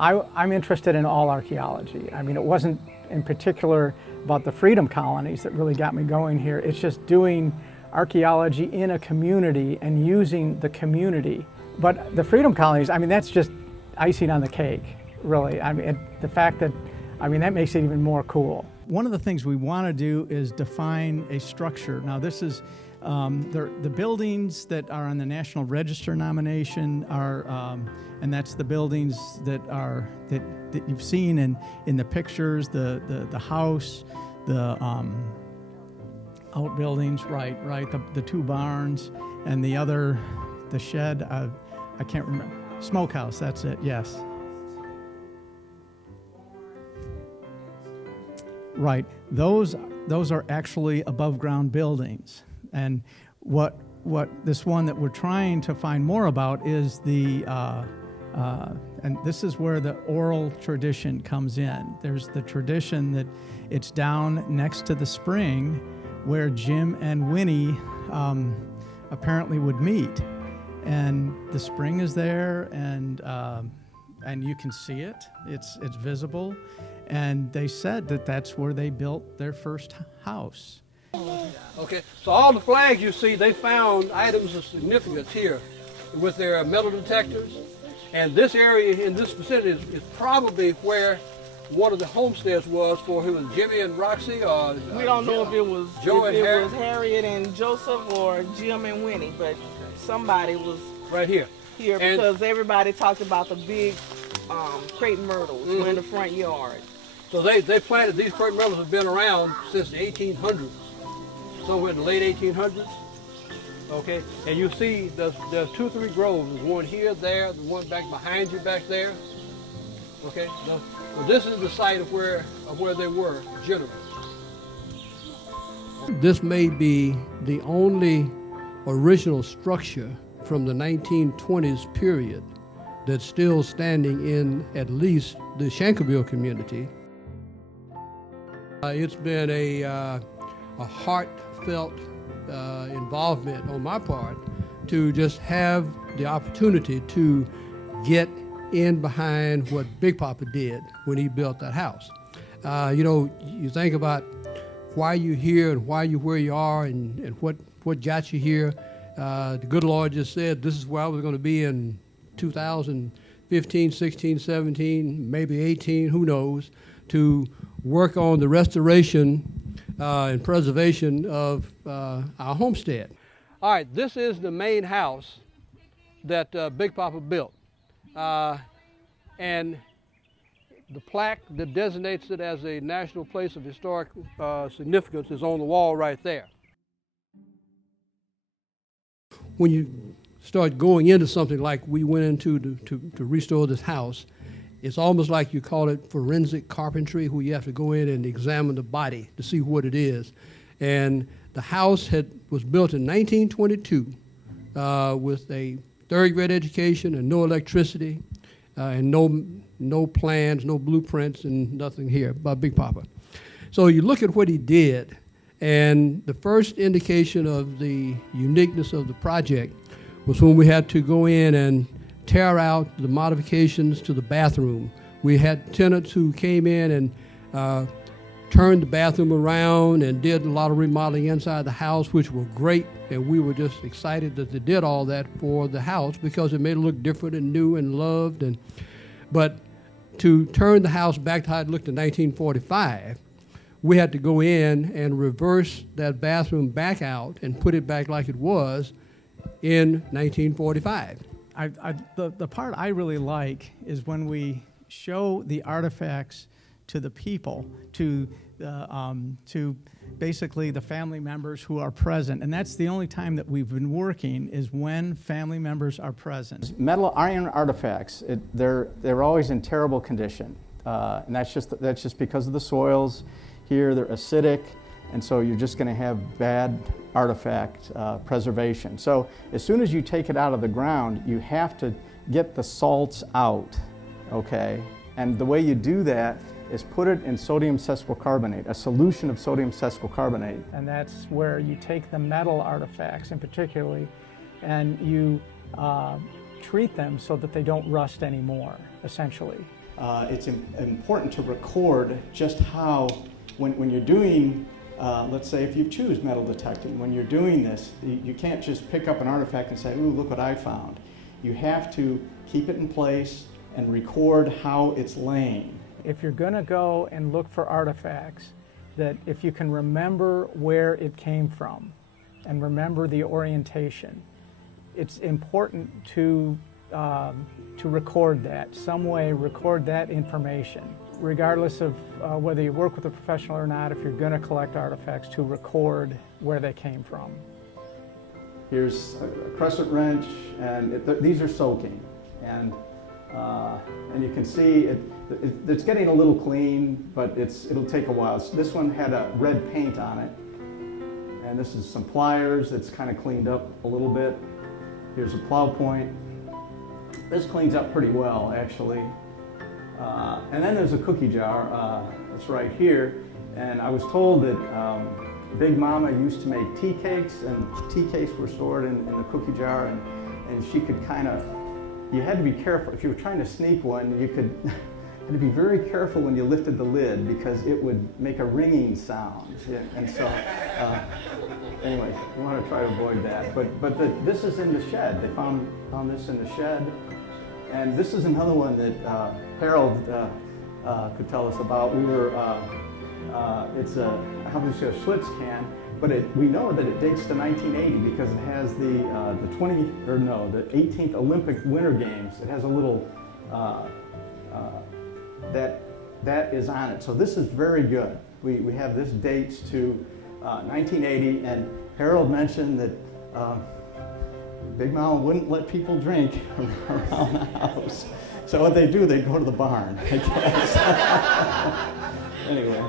I'm interested in all archaeology. I mean, it wasn't in particular about the freedom colonies that really got me going here. It's just doing archaeology in a community and using the community. But the freedom colonies, I mean, that's just icing on the cake, really. I mean, the fact that, I mean, that makes it even more cool. One of the things we want to do is define a structure. Now, this is the buildings that are on the National Register nomination are, and that's the buildings that are that you've seen in the pictures, the house, the outbuildings, right, the two barns, and the other, the shed. I can't remember. Smokehouse. That's it. Yes. Right. Those are actually above ground buildings. And what this one that we're trying to find more about is the, and this is where the oral tradition comes in. There's the tradition that it's down next to the spring where Jim and Winnie apparently would meet. And the spring is there, and you can see it. It's visible. And they said that that's where they built their first house. Okay, so all the flags you see, they found items of significance here with their metal detectors. And this area in this vicinity is probably where one of the homesteads was for who was Jimmy and Roxy, or we don't know if it was Joe and Harry. Was Harriet and Joseph or Jim and Winnie, but somebody was right here. Because everybody talked about the big crepe myrtles in the front yard. So they planted, these crepe myrtles have been around since the 1800s, somewhere in the late 1800s. Okay, and you see there's 2 or 3 groves. There's one here, there, the one back behind you back there. Okay, so this is the site of where they were generally. This may be the only original structure from the 1920s period that's still standing in at least the Shankleville community. It's been a heartfelt involvement on my part to just have the opportunity to get in behind what Big Papa did when he built that house. You know, you think about why you're here and why you're where you are and what got you here. The good Lord just said this is where I was going to be in 2015, 16, 17, maybe 18, who knows, to work on the restoration and preservation of our homestead. All right, this is the main house that Big Papa built. And the plaque that designates it as a National Place of Historic Significance is on the wall right there. When you start going into something like we went into to restore this house, it's almost like you call it forensic carpentry, where you have to go in and examine the body to see what it is. And the house was built in 1922 with a third-grade education and no electricity and no plans, no blueprints, and nothing here by Big Papa. So you look at what he did, and the first indication of the uniqueness of the project was when we had to go in and tear out the modifications to the bathroom. We had tenants who came in and turned the bathroom around and did a lot of remodeling inside the house, which were great, and we were just excited that they did all that for the house because it made it look different and new and loved. But to turn the house back to how it looked in 1945, we had to go in and reverse that bathroom back out and put it back like it was in 1945. The part I really like is when we show the artifacts to the people, to basically the family members who are present, and that's the only time that we've been working is when family members are present. Metal iron artifacts, they're always in terrible condition, and that's just because of the soils here. They're acidic, and so you're just going to have bad artifact preservation. So as soon as you take it out of the ground, you have to get the salts out, okay? And the way you do that is put it in sodium sesquicarbonate, a solution of sodium sesquicarbonate. And that's where you take the metal artifacts in particularly and you treat them so that they don't rust anymore, essentially. it's important to record just how, when you're doing, let's say if you choose metal detecting, when you're doing this, you can't just pick up an artifact and say, ooh, look what I found. You have to keep it in place and record how it's laying. If you're going to go and look for artifacts, that if you can remember where it came from and remember the orientation, it's important to record that, some way record that information. Regardless of whether you work with a professional or not, if you're going to collect artifacts, to record where they came from. Here's a crescent wrench, and these are soaking, and you can see it's getting a little clean, but it'll take a while. So this one had a red paint on it, and this is some pliers that's kind of cleaned up a little bit. Here's a plow point. This cleans up pretty well, actually. And then there's a cookie jar that's right here, and I was told that Big Mama used to make tea cakes, and tea cakes were stored in the cookie jar, and she could kind of, you had to be careful. If you were trying to sneak one, you had to be very careful when you lifted the lid because it would make a ringing sound. Yeah, and so, anyway, you want to try to avoid that. But this is in the shed. They found this in the shed. And this is another one that Harold could tell us about. We were, it's a Schlitz can, but we know that it dates to 1980 because it has the 18th Olympic Winter Games. It has a little, that is on it. So this is very good. We have this dates to 1980, and Harold mentioned that Big Mama wouldn't let people drink around the house. So what they do, they go to the barn, I guess. Anyway,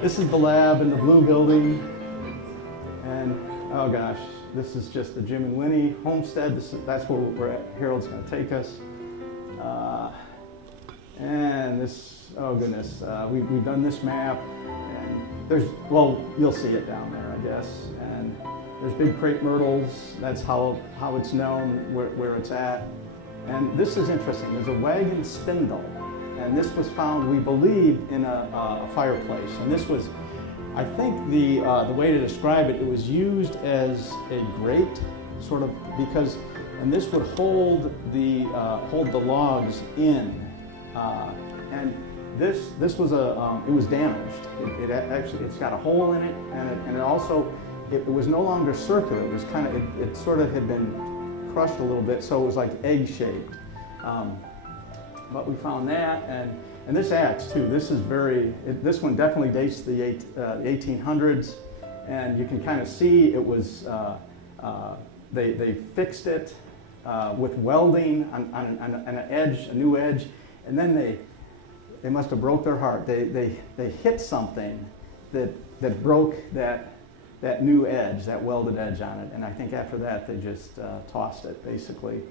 this is the lab in the blue building. And, oh gosh, this is just the Jim and Winnie Homestead. That's where we're at. Harold's going to take us. And this, oh goodness, we've done this map. And you'll see it down there, I guess. And there's big crepe myrtles. That's how it's known, where it's at. And this is interesting. There's a wagon spindle. And this was found, we believe, in a fireplace. And this was, I think the way to describe it, it was used as a grate, sort of, because, and this would hold the logs in. And this was it was damaged. It's got a hole in it, and it also, it was no longer circular. It was kind of, it sort of had been crushed a little bit, so it was like egg-shaped. But we found that, and this axe too. This is this one definitely dates to the 1800s, and you can kind of see it was, they fixed it with welding on an edge, a new edge, and then they must have broke their heart. They hit something that broke that new edge, that welded edge on it, and I think after that they just tossed it, basically.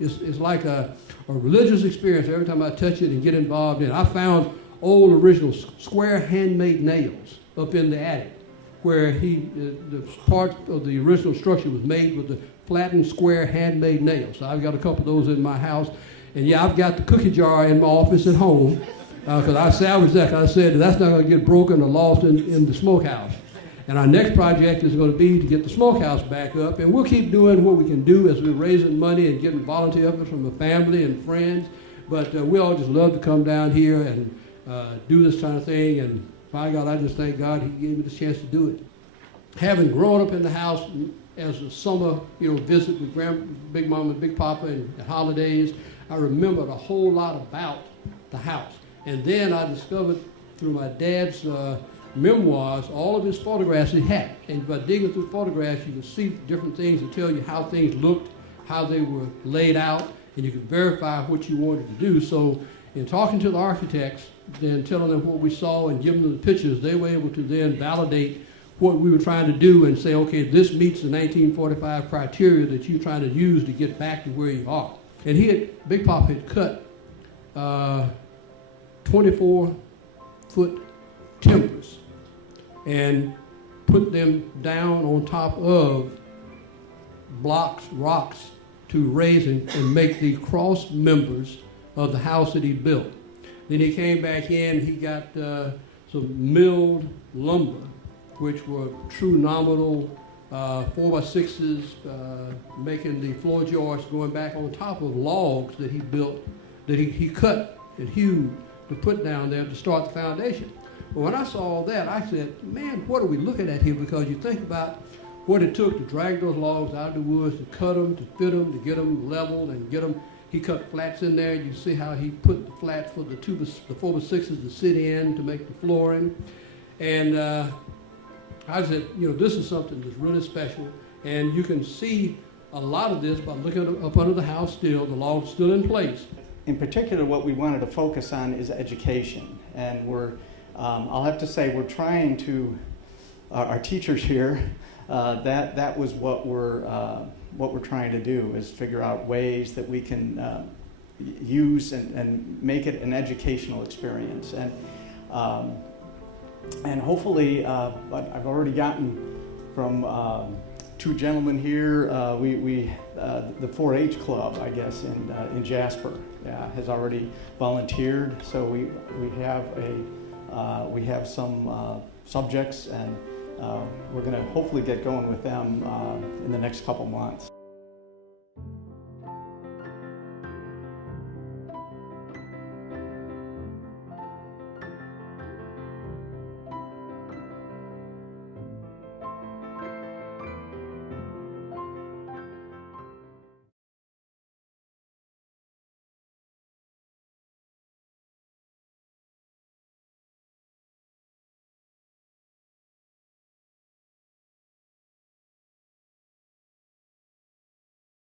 It's like a religious experience every time I touch it and get involved in it. I found old original square handmade nails up in the attic where the part of the original structure was made with the flattened square handmade nails. So I've got a couple of those in my house. And yeah, I've got the cookie jar in my office at home because I salvaged that because I said that's not going to get broken or lost in the smokehouse. And our next project is going to be to get the smokehouse back up, and we'll keep doing what we can do as we're raising money and getting volunteer efforts from the family and friends. But we all just love to come down here and do this kind of thing. And by God, I just thank God He gave me the chance to do it. Having grown up in the house as a summer, visit with Big Mama and Big Papa and at holidays, I remembered a whole lot about the house. And then I discovered through my dad's memoirs all of his photographs he had. And by digging through photographs, you can see different things that tell you how things looked, how they were laid out, and you can verify what you wanted to do. So in talking to the architects, then telling them what we saw and giving them the pictures, they were able to then validate what we were trying to do and say, okay, this meets the 1945 criteria that you're trying to use to get back to where you are. And Big Pop had cut 24-foot timbers and put them down on top of blocks, rocks, to raise and make the cross members of the house that he built. Then he came back in, he got some milled lumber, which were true nominal 4x6s, making the floor joists going back on top of logs that he built, that he cut and hewed to put down there to start the foundation. But when I saw all that, I said, man, what are we looking at here? Because you think about what it took to drag those logs out of the woods, to cut them, to fit them, to get them leveled and get them. He cut flats in there. You see how he put the flats for the 4x6s to sit in to make the flooring. And I said, you know, this is something that's really special. And you can see a lot of this by looking up under the house still. The log's still in place. In particular, what we wanted to focus on is education. And I'll have to say, we're trying to, our teachers here, that was what we're trying to do, is figure out ways that we can use and make it an educational experience. And hopefully, I've already gotten from two gentlemen here, the 4-H club, I guess, in Jasper, has already volunteered. So we have some subjects, and we're going to hopefully get going with them in the next couple months.